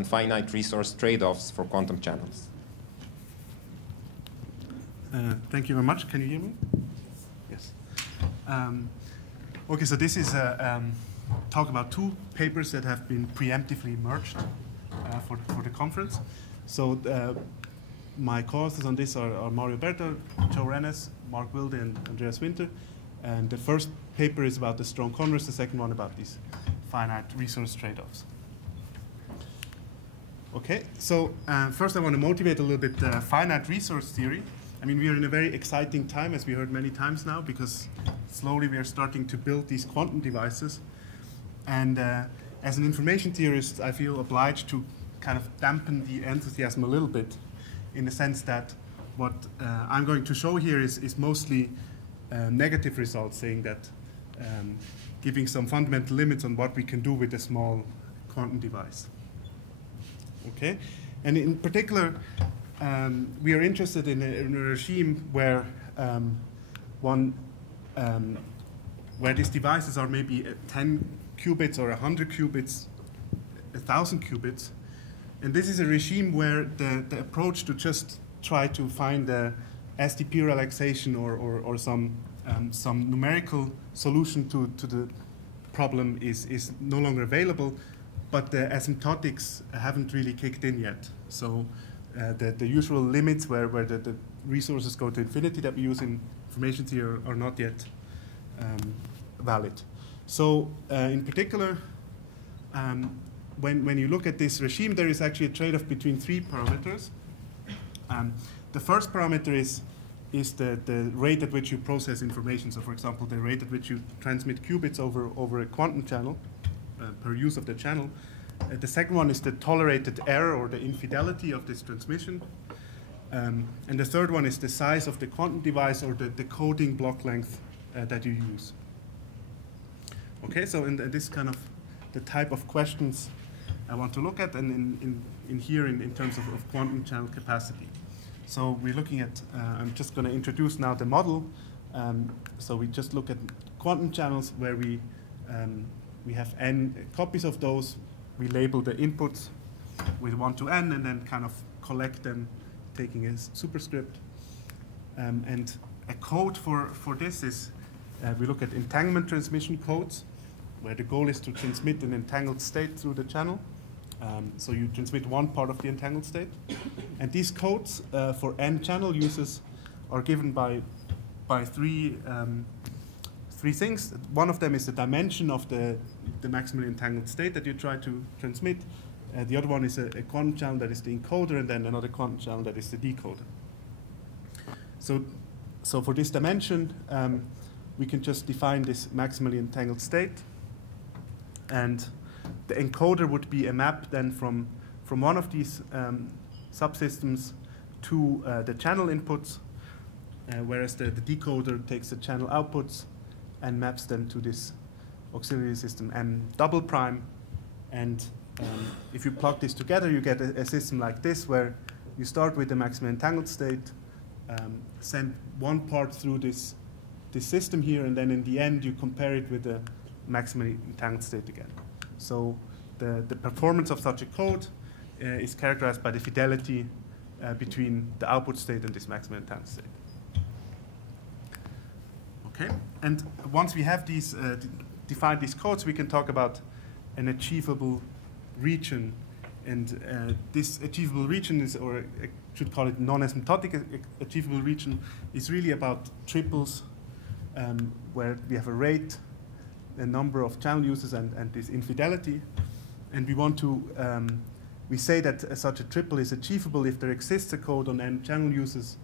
and finite resource trade-offs for quantum channels. Thank you very much. Can you hear me? Yes. Okay, so this is a talk about two papers that have been preemptively merged for the conference. So my co-authors on this are Mario Berta, Joe Renes, Mark Wilde, and Andreas Winter. And the first paper is about the strong converse, the second one about these finite resource trade-offs. Okay, so first I want to motivate a little bit finite resource theory. I mean, we are in a very exciting time, as we heard many times now, because slowly we are starting to build these quantum devices. And as an information theorist, I feel obliged to kind of dampen the enthusiasm a little bit, in the sense that what I'm going to show here is mostly negative results, saying that giving some fundamental limits on what we can do with a small quantum device. Okay, and in particular, we are interested in a regime where where these devices are maybe 10 qubits or 100 qubits, 1,000 qubits, and this is a regime where the approach to just try to find a SDP relaxation or some numerical solution to the problem is no longer available, but the asymptotics haven't really kicked in yet. So the usual limits where the resources go to infinity that we use in information theory are not yet valid. So in particular, when you look at this regime, there is actually a trade-off between three parameters. The first parameter is the rate at which you process information. So for example, the rate at which you transmit qubits over a quantum channel per use of the channel. The second one is the tolerated error or the infidelity of this transmission. And the third one is the size of the quantum device or the coding block length that you use. Okay, so in this kind of the type of questions I want to look at, and in terms of quantum channel capacity. So we're looking at, I'm just going to introduce now the model. So we just look at quantum channels where we have n copies of those. We label the inputs with 1 to n and then kind of collect them taking a superscript. And a code for this is, we look at entanglement transmission codes, where the goal is to transmit an entangled state through the channel. So you transmit one part of the entangled state. And these codes for n channel uses are given by three things. One of them is the dimension of the maximally entangled state that you try to transmit. The other one is a quantum channel that is the encoder, and then another quantum channel that is the decoder. So for this dimension, we can just define this maximally entangled state. And the encoder would be a map then from one of these subsystems to the channel inputs, whereas the decoder takes the channel outputs and maps them to this auxiliary system M double prime. And if you plug this together, you get a system like this, where you start with the maximum entangled state, send one part through this system here, and then in the end you compare it with the maximally entangled state again. So the performance of such a code is characterized by the fidelity between the output state and this maximum entangled state. Okay, and once we have these defined these codes, we can talk about an achievable region. And this achievable region is, or I should call it non-asymptotic achievable region, is really about triples, where we have a rate, a number of channel uses, and this infidelity. And we want to, we say that such a triple is achievable if there exists a code on n channel uses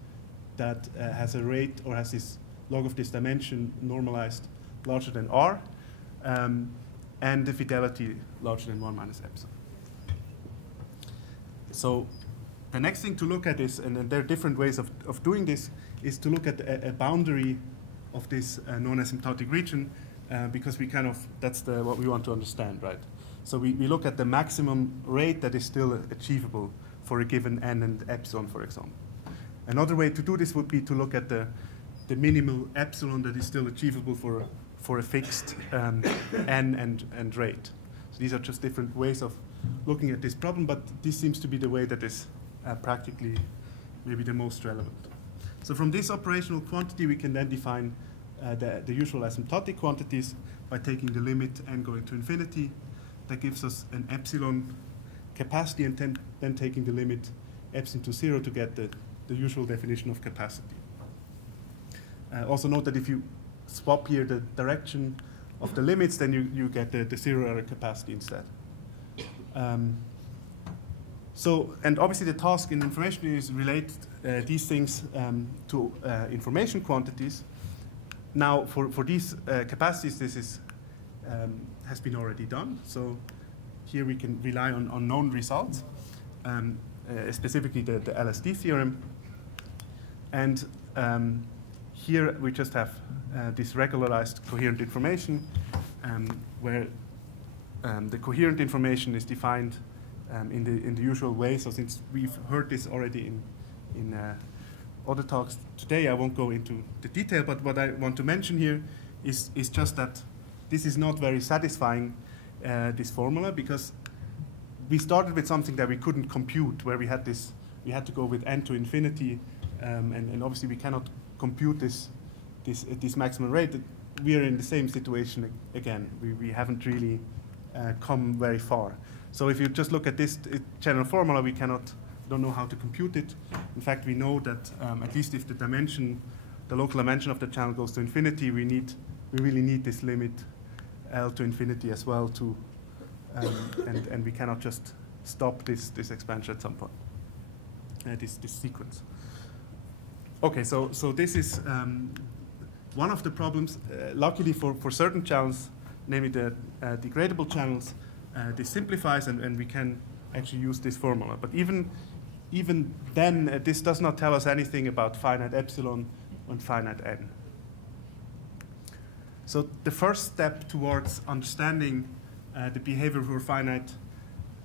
that has a rate or has this log of this dimension normalized larger than r, and the fidelity larger than 1 minus epsilon. So the next thing to look at is, and there are different ways of doing this, is to look at a boundary of this non-asymptotic region, because we kind of, that's what we want to understand, right? So we look at the maximum rate that is still achievable for a given n and epsilon, for example. Another way to do this would be to look at the minimal epsilon that is still achievable for a fixed n and rate. So these are just different ways of looking at this problem, but this seems to be the way that is practically maybe the most relevant. So from this operational quantity, we can then define the usual asymptotic quantities by taking the limit n going to infinity. That gives us an epsilon capacity, and then taking the limit epsilon to 0 to get the usual definition of capacity. Also note that if you swap here the direction of the limits, then you get the zero error capacity instead. And obviously the task in information is relate these things to information quantities. Now for these capacities, this is has been already done. So here we can rely on known results, specifically the LSD theorem. And here we just have this regularized coherent information, where the coherent information is defined in the usual way. So since we've heard this already in other talks today, I won't go into the detail. But what I want to mention here is just that this is not very satisfying, this formula, because we started with something that we couldn't compute, where we had to go with n to infinity, and obviously we cannot compute this maximum rate. We are in the same situation again. We haven't really come very far. So if you just look at this general formula, we don't know how to compute it. In fact, we know that at least if the local dimension of the channel goes to infinity, we really need this limit L to infinity as well to, and we cannot just stop this expansion at some point, this sequence. Okay, so this is one of the problems. Luckily for certain channels, namely the degradable channels, this simplifies, and we can actually use this formula. But even then, this does not tell us anything about finite epsilon and finite n. So the first step towards understanding the behavior for finite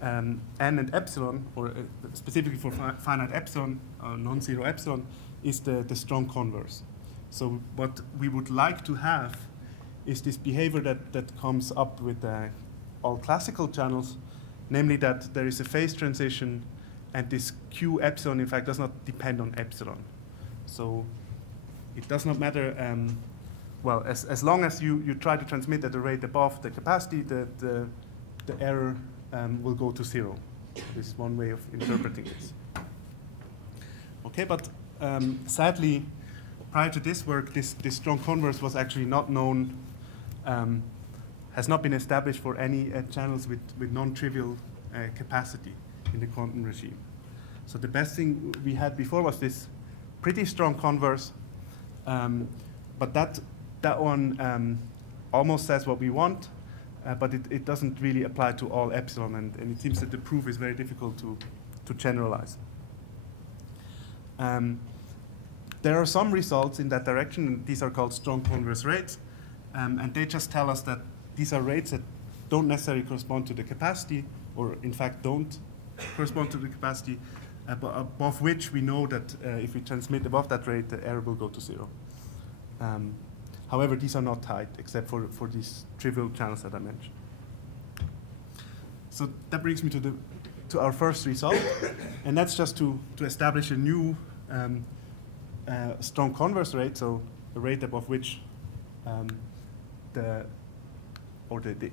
n and epsilon, or specifically for finite epsilon, non-zero epsilon, is the strong converse. So what we would like to have is this behavior that comes up with all classical channels, namely that there is a phase transition, and this q epsilon, in fact, does not depend on epsilon. So it does not matter, well, as long as you try to transmit at a rate above the capacity, the error will go to 0. This is one way of interpreting this. Okay, but sadly, prior to this work, this strong converse was actually not known, has not been established for any channels with non-trivial capacity in the quantum regime. So the best thing we had before was this pretty strong converse, but that one almost says what we want, but it doesn't really apply to all epsilon, and it seems that the proof is very difficult to generalize. There are some results in that direction, and these are called strong converse rates, and they just tell us that these are rates that don't necessarily correspond to the capacity, or in fact don't correspond to the capacity, but above which we know that if we transmit above that rate, the error will go to 0. However, these are not tight, except for these trivial channels that I mentioned. So that brings me to our first result, and that's just to establish a new strong converse rate, so a rate above which the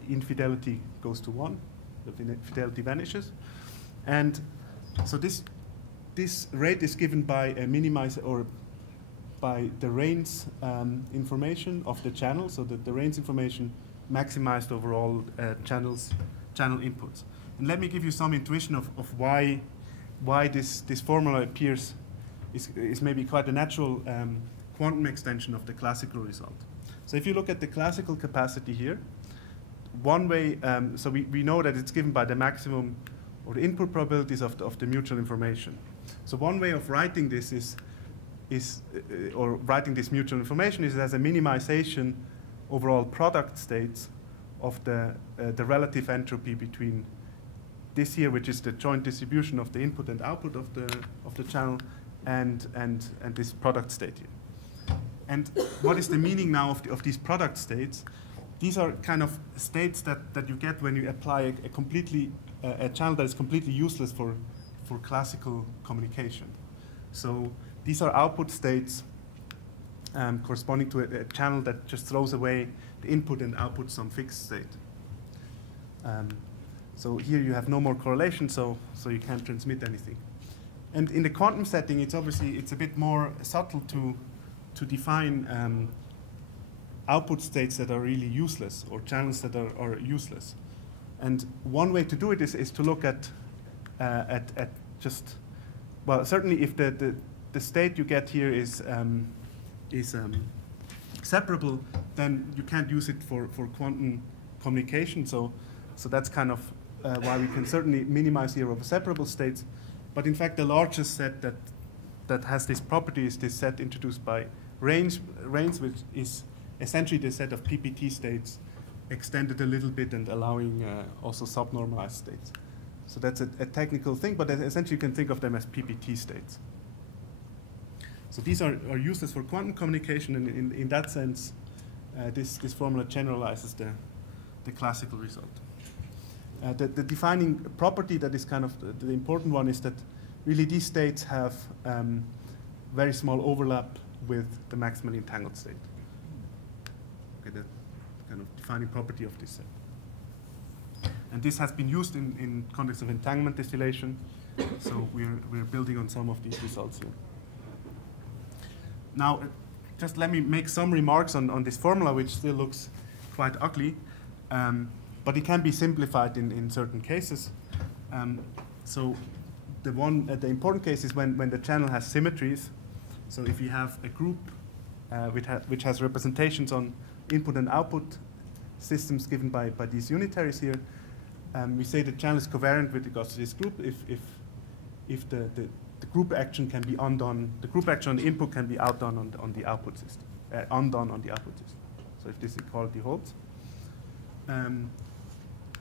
infidelity goes to 1, the infidelity vanishes. And so this rate is given by a minimizer, or by the Renes information of the channel, so that the Renes information maximized over all channel inputs. And let me give you some intuition of why this formula appears is maybe quite a natural quantum extension of the classical result. So if you look at the classical capacity here, one way, so we know that it's given by the maximum or the input probabilities of the mutual information. So one way of writing this or writing this mutual information is as a minimization over all product states of the relative entropy between this here, which is the joint distribution of the input and output of the channel, and this product state here. And what is the meaning now of these product states? These are kind of states that you get when you apply a completely a channel that is completely useless for classical communication. So these are output states corresponding to a channel that just throws away the input and output some fixed state. So here you have no more correlation, so you can't transmit anything. And in the quantum setting, it's a bit more subtle to define output states that are really useless, or channels that are useless. And one way to do it is to look at just, well, certainly if the state you get here is separable, then you can't use it for quantum communication. So that's kind of why we can certainly minimize here over separable states. But in fact, the largest set that has this property is this set introduced by Renes, which is essentially the set of PPT states extended a little bit and allowing also subnormalized states. So that's a technical thing, but essentially you can think of them as PPT states. So these are useless for quantum communication, and in that sense, this formula generalizes the classical result. The defining property that is kind of the important one is that really these states have very small overlap with the maximally entangled state. Okay, the kind of defining property of this set. And this has been used in context of entanglement distillation, so we're building on some of these results here. Now, just let me make some remarks on this formula, which still looks quite ugly, but it can be simplified in certain cases. So the important case is when the channel has symmetries. So if you have a group which has representations on input and output systems given by these unitaries here, we say the channel is covariant with regards to this group if the group action can be undone, the group action on the input can be outdone on the output system, undone on the output system. So if this equality holds.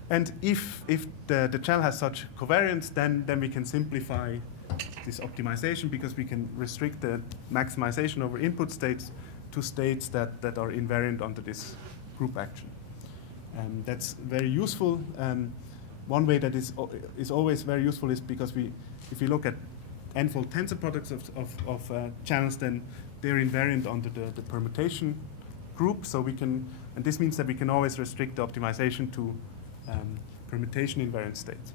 And if the channel has such covariance, then we can simplify this optimization because we can restrict the maximization over input states to states that are invariant under this group action. That's very useful. One way that is always very useful is because if you look at n-fold tensor products of channels, then they're invariant under the permutation group. So we can, and this means that we can always restrict the optimization to permutation invariant states.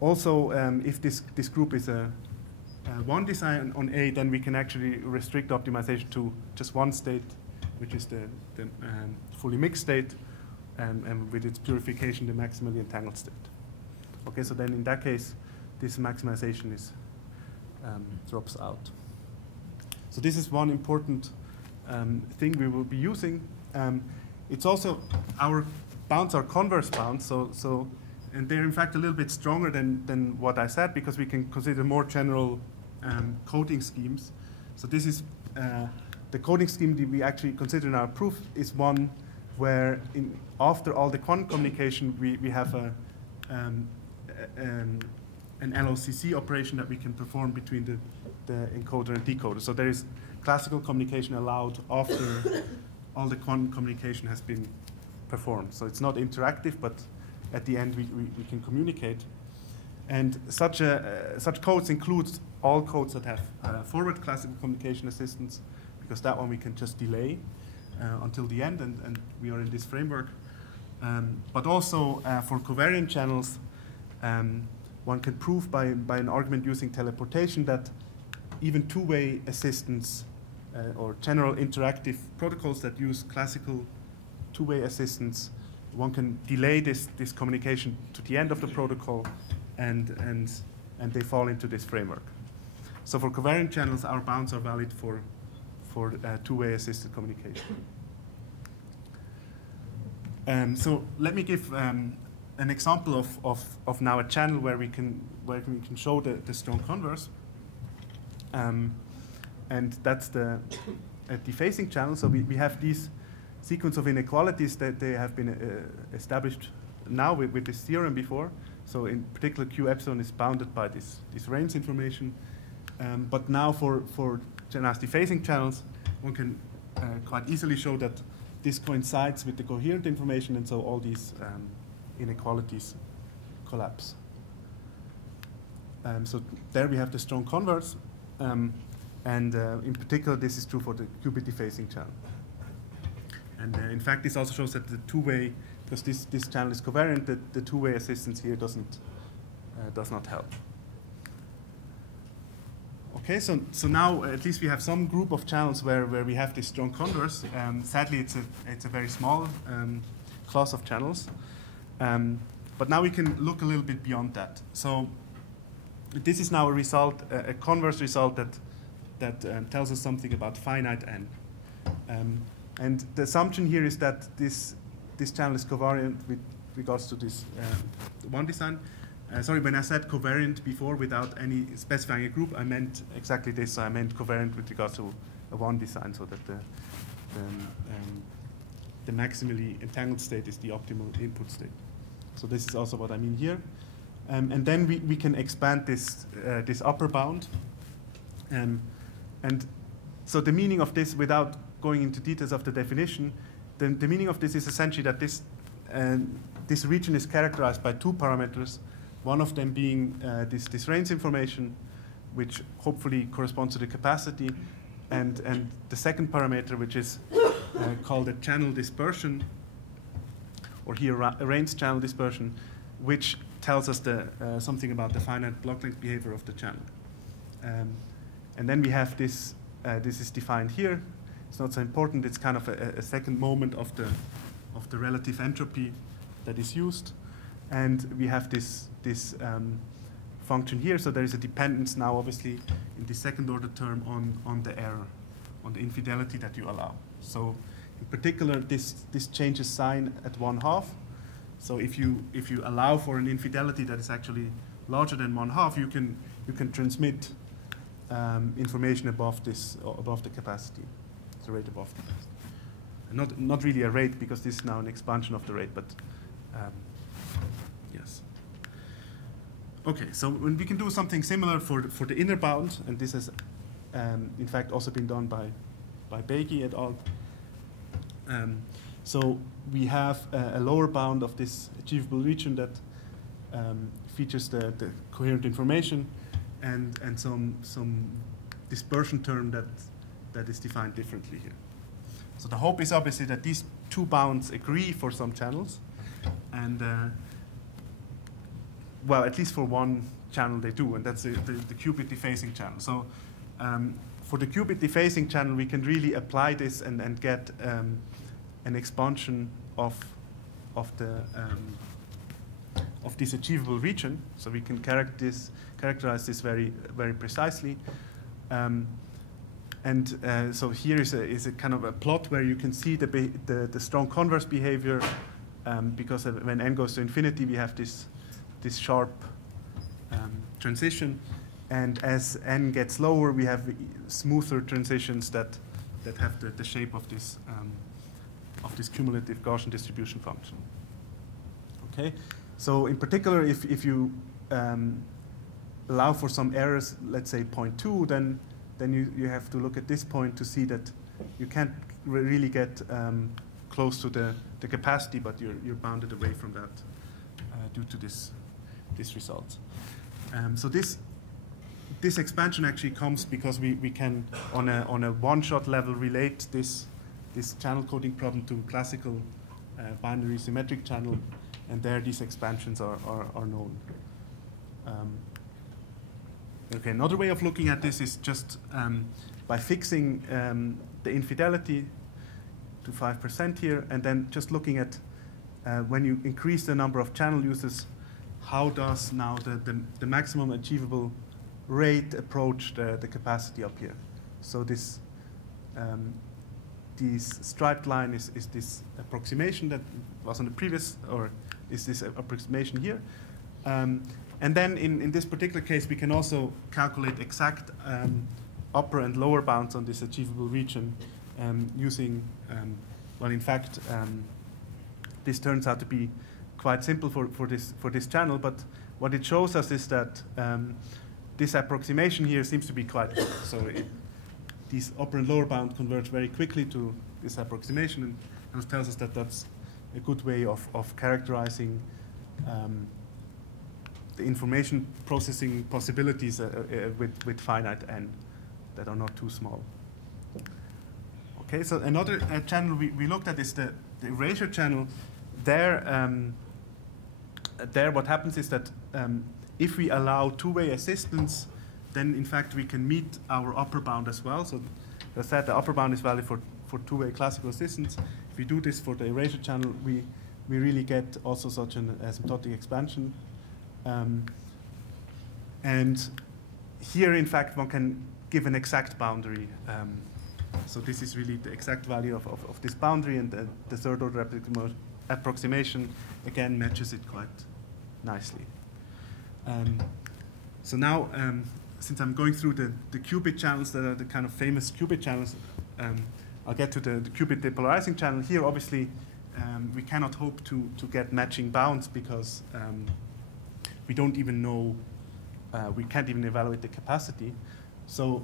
Also, if this group is a one design on A, then we can actually restrict the optimization to just one state, which is the fully mixed state, and with its purification, the maximally entangled state. Okay, so then in that case, this maximization drops out. So this is one important thing we will be using. It's also, our bounds are converse bounds, and they're in fact a little bit stronger than what I said because we can consider more general coding schemes. So this is, the coding scheme that we actually consider in our proof is one where after all the quantum communication, we have an LOCC operation that we can perform between the encoder and decoder. So there is classical communication allowed after all the quantum communication has been performed. So it's not interactive, but at the end we can communicate. And such codes include all codes that have forward classical communication assistance, because that one we can just delay until the end, and we are in this framework. But also for covariant channels, one can prove by an argument using teleportation that even two-way assistance or general interactive protocols that use classical two-way assistance, one can delay this communication to the end of the protocol, and they fall into this framework. So for covariant channels, our bounds are valid for two-way assisted communication. So let me give an example of now a channel where we can show the strong converse. And that's the dephasing channel. So we have these sequence of inequalities that they have been established now with this theorem before. So in particular, Q epsilon is bounded by this Renes information. But now for generalized dephasing channels, one can quite easily show that this coincides with the coherent information, and so all these inequalities collapse. So there we have the strong converse, and in particular this is true for the qubit defacing channel. And in fact this also shows that the two-way, because this channel is covariant, that the two-way assistance here does not help. Okay, so now at least we have some group of channels where we have this strong converse. Sadly, it's a very small class of channels, but now we can look a little bit beyond that. So this is now a result, a converse result that tells us something about finite n. And the assumption here is that this channel is covariant with regards to this one design. Sorry, when I said covariant before without any specifying a group, I meant exactly this. So I meant covariant with regards to a one design, so that the maximally entangled state is the optimal input state. So this is also what I mean here. And then we can expand this upper bound. And so the meaning of this, without going into details of the definition, the meaning of this is essentially that this region is characterized by two parameters, one of them being this Renes information, which hopefully corresponds to the capacity, and the second parameter, which is called a channel dispersion, or here a Renes channel dispersion, which tells us something about the finite block length behavior of the channel. And then we have this is defined here. It's not so important. It's kind of a second moment of the relative entropy that is used. And we have this function here. So there is a dependence now, obviously, in the second order term on the error, on the infidelity that you allow. So in particular, this changes sign at 1/2. So if you allow for an infidelity that is actually larger than 1/2, you can transmit information above the capacity, the rate above the capacity. And not really a rate, because this is now an expansion of the rate, but yes. Okay, so when we can do something similar for the inner bound, and this has in fact also been done by Beigi et al. So we have a lower bound of this achievable region that features the coherent information and some dispersion term that is defined differently here. So the hope is obviously that these two bounds agree for some channels, and well, at least for one channel they do, and that's the qubit defacing channel. So for the qubit defacing channel, we can really apply this and get an expansion of this achievable region. So we can characterize this very, very precisely. So here is a kind of a plot where you can see the strong converse behavior, because when n goes to infinity, we have this sharp transition, and as n gets lower, we have smoother transitions that have the shape of this cumulative Gaussian distribution function. Okay, so in particular, if you allow for some errors, let's say 0.2, then you have to look at this point to see that you can't really get close to the capacity, but you're bounded away from that due to this result. So this expansion actually comes because we can on a one-shot level relate this channel coding problem to classical binary symmetric channel, and there these expansions are known. Okay, another way of looking at this is just by fixing the infidelity to 5% here, and then just looking at when you increase the number of channel uses, how does now the maximum achievable rate approach the capacity up here. So this striped line is this approximation that was on the previous, or is this approximation here. And then in this particular case, we can also calculate exact upper and lower bounds on this achievable region using, well, in fact, this turns out to be quite simple for this channel, but what it shows us is that this approximation here seems to be quite good. So these upper and lower bound converge very quickly to this approximation, and it tells us that that's a good way of characterizing the information processing possibilities with finite n that are not too small. Okay, so another channel we looked at is the erasure channel. There what happens is that if we allow two-way assistance, then in fact we can meet our upper bound as well. So as I said, the upper bound is valid for two-way classical assistance. If we do this for the erasure channel, we really get also such an asymptotic expansion. And here, in fact, one can give an exact boundary. So this is really the exact value of this boundary, and the third order approximation, again, matches it quite nicely. So now, since I'm going through the qubit channels that are the kind of famous qubit channels, I'll get to the qubit depolarizing channel. Here, obviously, we cannot hope to get matching bounds because we don't even know, we can't even evaluate the capacity. So,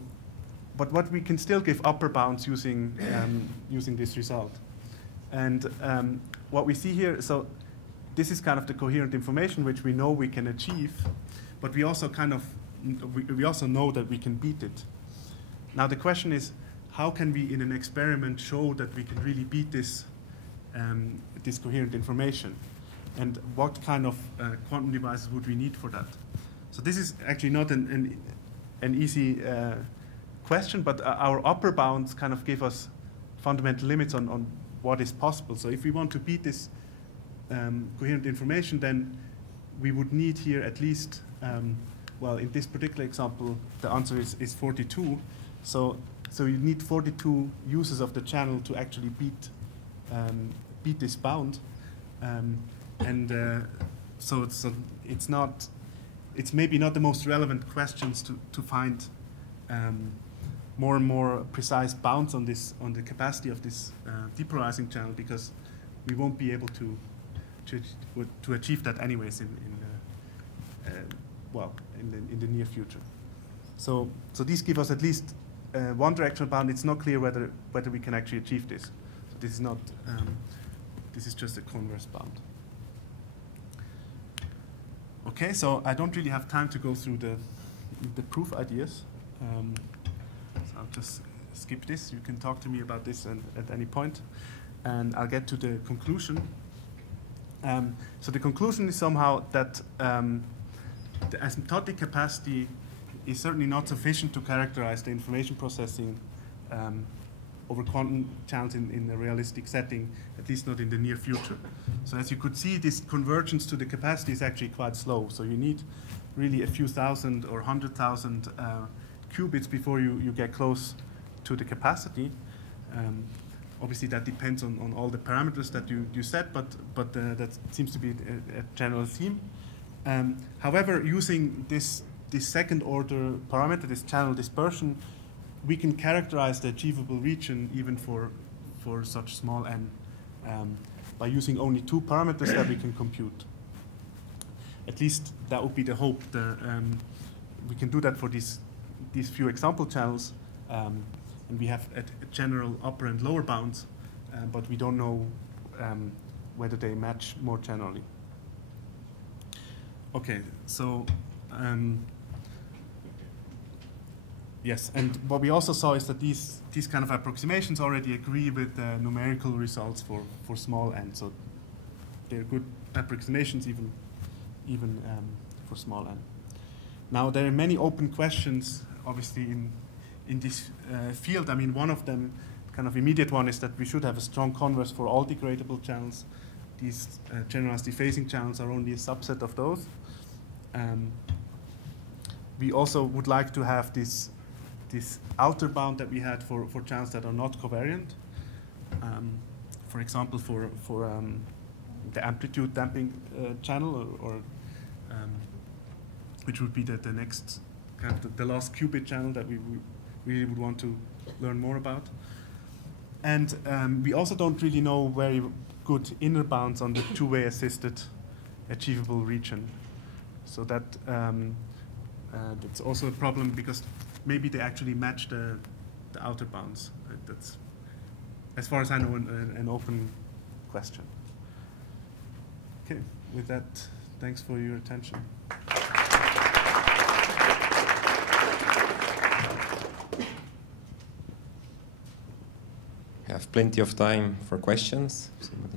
but what we can still give upper bounds using this result. And what we see here, so this is kind of the coherent information which we know we can achieve, but we also we also know that we can beat it. Now the question is, how can we in an experiment show that we can really beat this this coherent information? And what kind of quantum devices would we need for that? So this is actually not an easy question, but our upper bounds kind of give us fundamental limits on what is possible. So if we want to beat this coherent information, then we would need here at least, well, in this particular example, the answer is 42. So you need 42 uses of the channel to actually beat this bound. So it's maybe not the most relevant questions to find more and more precise bounds on the capacity of this depolarizing channel, because we won't be able to achieve that anyways in the near future. So these give us at least one directional bound. It's not clear whether we can actually achieve this. So this is not. This is just a converse bound. Okay, so I don't really have time to go through the proof ideas. So I'll just skip this. You can talk to me about this at any point, and I'll get to the conclusion. So the conclusion is somehow that the asymptotic capacity is certainly not sufficient to characterize the information processing over quantum channels in a realistic setting, at least not in the near future. So as you could see, this convergence to the capacity is actually quite slow. So you need really a few thousand or 100,000 qubits before you get close to the capacity. Obviously, that depends on all the parameters that you set, but that seems to be a general theme. However, using this second order parameter, this channel dispersion, we can characterize the achievable region even for such small n by using only two parameters that we can compute. At least that would be the hope. We can do that for these few example channels, and we have a general upper and lower bounds, but we don't know whether they match more generally. Okay, so yes, and what we also saw is that these kind of approximations already agree with numerical results for small n. So they're good approximations even for small n. Now there are many open questions, obviously, in this field. I mean, one of them, kind of immediate one, is that we should have a strong converse for all degradable channels. These generalized dephasing channels are only a subset of those. We also would like to have this outer bound that we had for channels that are not covariant. For example, for the amplitude damping channel, or which would be the next kind of the last qubit channel that we really would want to learn more about. And we also don't really know very good inner bounds on the two-way assisted achievable region. So that that's also a problem, because maybe they actually match the outer bounds. That's, as far as I know, an open question. Okay, with that, Thanks for your attention. We have plenty of time for questions. Somebody